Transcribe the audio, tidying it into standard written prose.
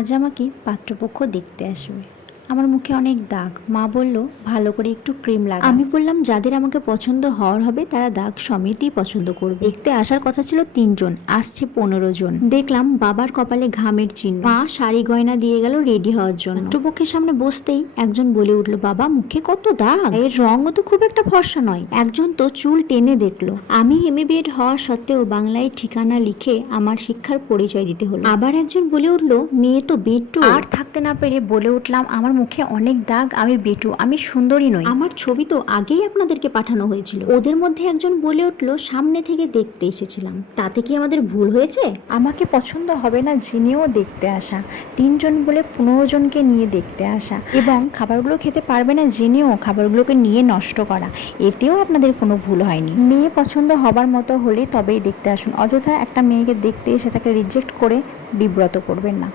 আজ আমাকে পাত্রপক্ষ দেখতে আসবে। আমার মুখে অনেক দাগ। মা বলল ভালো করে একটু ক্রিম লাগা। আমি বললাম যাদের আমাকে পছন্দ হওয়ার হবে তারা দাগ সমেতই পছন্দ করবে। দেখতে আসার কথা ছিল 3 জন, আসছে 15 জন। দেখলাম বাবার কপালে ঘামের চিহ্ন। মা শাড়ি গয়না দিয়ে গেল রেডি হওয়ার জন্য। পাত্রপক্ষের সামনে বসতেই একজন বলে উঠলো, বাবা মুখে কত দাগ, এর রঙও তো খুব একটা ফর্সা নয়। একজন তো চুল টেনে দেখলো। আমি এমএ হওয়া সত্ত্বেও বাংলায় ঠিকানা লিখে আমার শিক্ষার পরিচয় দিতে হলো। আবার একজন বলে উঠলো, মেয়ে তো বেটু। আর থাকতে না পেরে বলে উঠলাম, আমার মুখে অনেক দাগ, আমি বেটু, আমি সুন্দরী নই। আমার ছবি তো আগেই আপনাদেরকে পাঠানো হয়েছিল। ওদের মধ্যে একজন বলে উঠলো, সামনে থেকে দেখতে এসেছিলাম, তাতে কি আমাদের ভুল হয়েছে? আমাকে পছন্দ হবে না জেনেও দেখতে আসা, 3 জন বলে 15 জনকে নিয়ে দেখতে আসা, এবং খাবারগুলো খেতে পারবে না জেনেও খাবারগুলোকে নিয়ে নষ্ট করা, এতেও আপনাদের কোনো ভুল হয়নি। মেয়ে পছন্দ হবার মতো হলে তবেই দেখতে আসুন। অযথা একটা মেয়েকে দেখতে এসে তাকে রিজেক্ট করে বিব্রত করবেন না।